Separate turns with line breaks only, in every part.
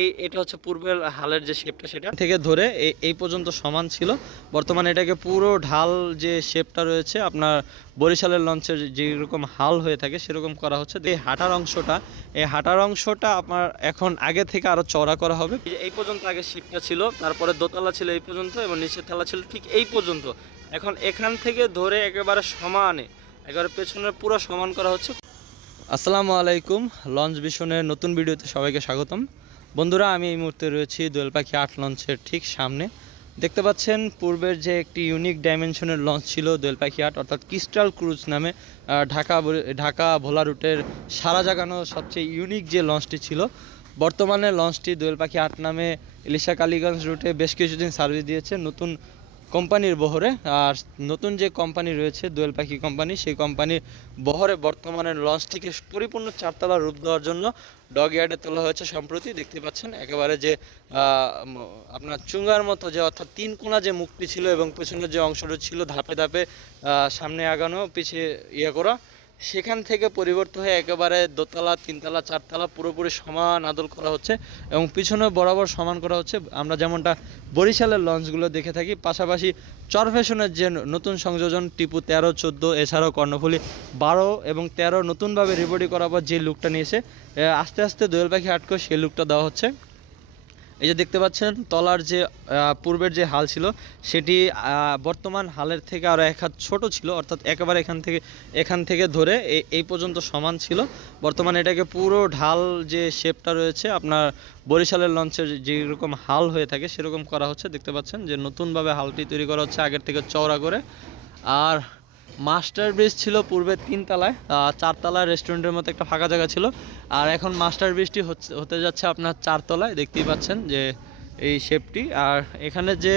এই এটা হচ্ছে পূর্বের হালের যে শেপটা সেটা। থেকে ধরে এই- পর্যন্ত সমান ছিল। বর্তমানে এটাকে পুরো ঢাল যে শেপটা রয়েছে আপনার বরিশালের লঞ্চের যেরকম হাল হয়ে থাকে সেরকম করা হচ্ছে। এই হাঁটার অংশটা এই হাঁটার অংশটা আপনার এখন আগে থেকে আরও চওড়া করা হবে। এই পর্যন্ত আগে শিপটা ছিল তারপরে দোতলা ছিল এই পর্যন্ত এবং নিচের তলা ছিল ঠিক এই পর্যন্ত। এখন এখান থেকে ধরে একেবারে সমানে একেবারে পেছনের পুরো সমান করা হচ্ছে। আসসালামু আলাইকুম লঞ্চ ভিশনের নতুন ভিডিওতে সবাইকে স্বাগতম। বন্ধুরা, আমি এই মুহূর্তে রয়েছি দোয়েল পাখি আট লঞ্চের ঠিক সামনে। দেখতে পাচ্ছেন, পূর্বের যে একটি ইউনিক ডাইমেনশনের লঞ্চ ছিল দোয়েল পাখি আট, অর্থাৎ ক্রিস্টাল ক্রুজ নামে ঢাকা ঢাকা ভোলা রুটের সারা জাগানো সবচেয়ে ইউনিক যে লঞ্চটি ছিল, বর্তমানে লঞ্চটি দোয়েল পাখি আট নামে ইলিশা কালীগঞ্জ রুটে বেশ কিছুদিন সার্ভিস দিয়েছে। নতুন কোম্পানির বহরে। আর নতুন যে কোম্পানি রয়েছে, দোয়েল পাখি কোম্পানি, সেই কোম্পানির বহরে বর্তমানে লঞ্চটিকে পরিপূর্ণ চারতলা রূপ দেওয়ার জন্য ডগ ইয়ার্ডে তোলা হয়েছে সম্প্রতি। দেখতে পাচ্ছেন, একেবারে যে আপনার চুঙ্গার মতো যে, অর্থাৎ তিন কোণা যে মুক্তি ছিল এবং পেছনের যে অংশটা ছিল ধাপে ধাপে সামনে আগানো, পিছিয়ে ইয়ে করা। সেখান থেকে পরিবর্তন হয়ে একেবারে দোতলা, তিনতলা, চারতলা পুরোপুরি সমান আদল করা হচ্ছে এবং পিছনে বরাবর সমান করা হচ্ছে। আমরা যেমনটা বরিশালের লঞ্চগুলো দেখে থাকি, পাশাপাশি চরফেশনের যে নতুন সংযোজন টিপু তেরো, চোদ্দ, এছাড়াও কর্ণফুলি বারো এবং তেরো নতুনভাবে রিবডি করার পর যে লুকটা নিয়েছে আস্তে আস্তে দোয়েল পাখি আটকো সেই লুকটা দেওয়া হচ্ছে। এই যে দেখতে পাচ্ছেন, তলার যে পূর্বের যে হাল ছিল, সেটি বর্তমান হালের থেকে আরও এক হাত ছোটো ছিল, অর্থাৎ একেবারে এখান থেকে এখান থেকে ধরে এই- পর্যন্ত সমান ছিল। বর্তমানে এটাকে পুরো ঢাল যে শেপটা রয়েছে, আপনার বরিশালের লঞ্চের যেরকম হাল হয়ে থাকে, সেরকম করা হচ্ছে। দেখতে পাচ্ছেন যে নতুনভাবে হালটি তৈরি করা হচ্ছে আগের থেকে চওড়া করে। আর মাস্টার ব্রিজ ছিল পূর্বে তিনতলায় চারতলায় রেস্টুরেন্টের মতো একটা ফাঁকা জায়গা ছিল। আর এখন মাস্টার ব্রিজটি হতে যাচ্ছে আপনার চারতলায়, দেখতেই পাচ্ছেন যে এই শেপটি আর এখানে যে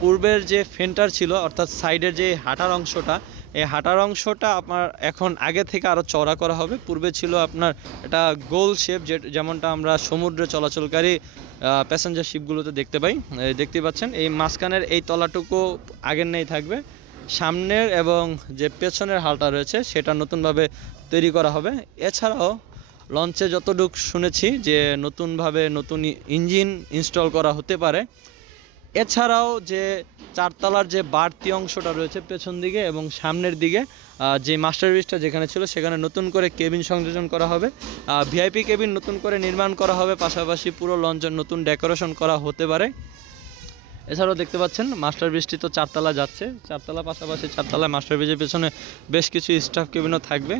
পূর্বের যে ফেন্টার ছিল, অর্থাৎ সাইডের যে হাঁটার অংশটা, এই হাঁটার অংশটা আপনার এখন আগে থেকে আরও চওড়া করা হবে। পূর্বে ছিল আপনার এটা গোল শেপ যে, যেমনটা আমরা সমুদ্রে চলাচলকারী প্যাসেঞ্জার শিপগুলোতে দেখতে পাই। এই দেখতেই পাচ্ছেন, এই মাঝখানের এই তলাটুকু আগের নেই থাকবে। সামনের এবং যে পেছনের হালটা রয়েছে সেটা নতুনভাবে তৈরি করা হবে। এছাড়াও লঞ্চে যতটুকু শুনেছি যে নতুনভাবে নতুন ইঞ্জিন ইনস্টল করা হতে পারে। এছাড়াও যে চারতলার যে বাড়তি অংশটা রয়েছে পেছন দিকে এবং সামনের দিকে যে মাস্টার ব্রিজটা যেখানে ছিল সেখানে নতুন করে কেবিন সংযোজন করা হবে। ভিআইপি কেবিন নতুন করে নির্মাণ করা হবে। পাশাপাশি পুরো লঞ্চের নতুন ডেকোরেশন করা হতে পারে। এছাড়াও দেখতে পাচ্ছেন মাস্টার ব্রিজটি তো চারতলা যাচ্ছে। চারতলা পাশাপাশি চারতলায় মাস্টার ব্রিজের পেছনে বেশ কিছু স্টাফ কেবিনও থাকবে।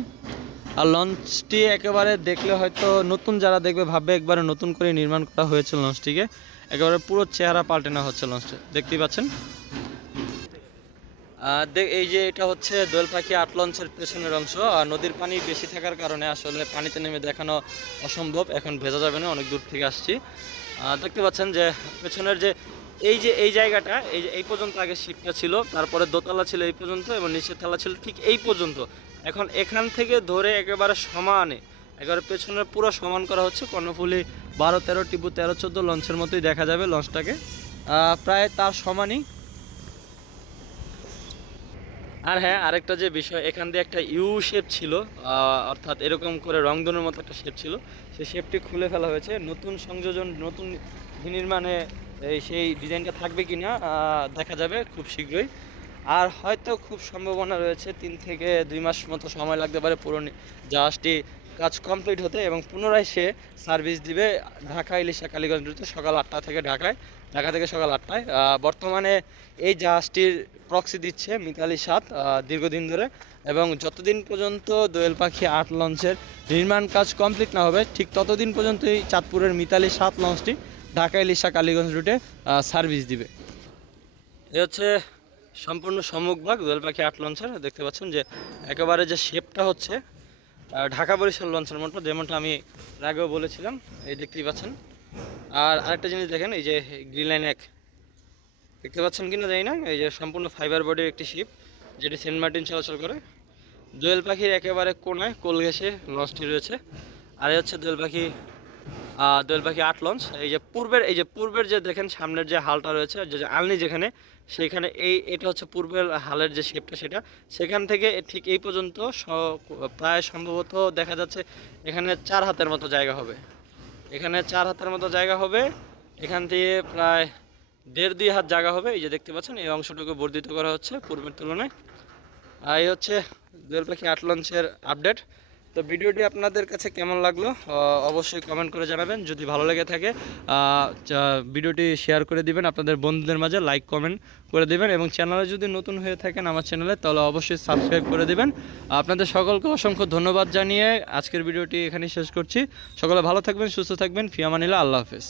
আর লঞ্চটি একেবারে দেখলে হয়তো নতুন যারা দেখবে ভাববে একবারে নতুন করে নির্মাণ করা হয়েছে লঞ্চটিকে একেবারে পুরো চেহারা পাল্টে নেওয়া হচ্ছে লঞ্চটি দেখতেই পাচ্ছেন। আহ, দে- এই যে এটা হচ্ছে দোয়েল পাখি আট লঞ্চের পেছনের অংশ। আর নদীর পানি বেশি থাকার কারণে আসলে পানিতে নেমে দেখানো অসম্ভব। এখন ভেজা যাবে না অনেক দূর থেকে আসছি। দেখতে পাচ্ছেন যে পেছনের যে এই যে, এই জায়গাটা, এই যে, এই পর্যন্ত আগে শিপটা ছিল, তারপরে দোতলা ছিল এই পর্যন্ত এবং নিচের তলা ছিল ঠিক এই পর্যন্ত। এখন এখান থেকে ধরে একেবারে সমানে, একেবারে পেছনের পুরো সমান করা হচ্ছে কর্ণফুলি বারো তেরো, টিপু তেরো, চোদ্দ লঞ্চের মতোই দেখা যাবে লঞ্চটাকে। প্রায় তার সমানই। আর হ্যাঁ আরেকটা যে বিষয়, এখান দিয়ে একটা ইউ শেপ ছিল অর্থাৎ এরকম করে রংধনুর মতো একটা শেপ ছিল। সেই শেপটি খুলে ফেলা হয়েছে। নতুন সংযোজন, নতুন নির্মাণে এই সেই ডিজাইনটা থাকবে কি না দেখা যাবে খুব শীঘ্রই। আর হয়তো খুব সম্ভাবনা রয়েছে তিন থেকে দুই মাস মতো সময় লাগতে পারে পুরো জাহাজটি কাজ কমপ্লিট হতে এবং পুনরায় সে সার্ভিস দিবে ঢাকা, ইলিশা, কালীগঞ্জ রুটে সকাল আটটা থেকে ঢাকায়, ঢাকা থেকে সকাল আটটায়। বর্তমানে এই জাহাজটির প্রক্সি দিচ্ছে মিতালি সাত দীর্ঘদিন ধরে এবং যতদিন পর্যন্ত দোয়েল পাখি আট লঞ্চের নির্মাণ কাজ কমপ্লিট না হবে, ঠিক ততদিন পর্যন্ত এই চাঁদপুরের মিতালি সাত লঞ্চটি ঢাকা ইলিশা কালীগঞ্জ রুটে সার্ভিস দিবে। এ হচ্ছে সম্পূর্ণ সম্মুখভাগ দোয়েল পাখি আট লঞ্চের দেখতে পাচ্ছেন যে একেবারে যে শেপটা হচ্ছে ঢাকা বরিশাল লঞ্চের মতো যেমনটা আমি আগেও বলেছিলাম, এই দেখতেই পাচ্ছেন। আর আরেকটা জিনিস দেখেন, এই যে গ্রিন লাইন এক। দেখতে পাচ্ছেন কি না জানি না, এই যে সম্পূর্ণ ফাইবার বডির একটি শিপ যেটি সেন্ট মার্টিন চলাচল করে। দোয়েল পাখির একেবারে কোনায়, কোল ঘেসে লঞ্চটি রয়েছে। আর এই হচ্ছে দোয়েল পাখি দোয়েল পাখি আট লঞ্চ। এই যে পূর্বের এই যে পূর্বের যে দেখেন সামনের যে হালটা রয়েছে, যে আলনি যেখানে, সেইখানে এই এটা হচ্ছে পূর্বের হালের যে শেপটা সেটা। সেখান থেকে ঠিক এই পর্যন্ত প্রায় সম্ভবত দেখা যাচ্ছে এখানে চার হাতের মতো জায়গা হবে। এখানে চার হাতের মতো জায়গা হবে। এখান থেকে প্রায় দেড় দুই হাত জায়গা হবে। এই যে দেখতে পাচ্ছেন, এই অংশটুকু বর্ধিত করা হচ্ছে পূর্বের তুলনায়। আর এই হচ্ছে দোয়েল পাখি আট লঞ্চের আপডেট তো ভিডিওটি আপনাদের কাছে কেমন লাগল অবশ্যই কমেন্ট করে জানাবেন। যদি ভালো লেগে থাকে ভিডিওটি শেয়ার করে দিবেন। আপনাদের বন্ধুদের মাঝে লাইক কমেন্ট করে দিবেন এবং চ্যানেলে যদি নতুন হয়ে থাকেন আমার চ্যানেলে তাহলে অবশ্যই সাবস্ক্রাইব করে দিবেন। আপনাদের সকলকে অসংখ্য ধন্যবাদ জানিয়ে আজকের ভিডিওটি এখানেই শেষ করছি। সকলে ভালো থাকবেন, সুস্থ থাকবেন। ফিয়ামানিলা আল্লাহ হাফেজ।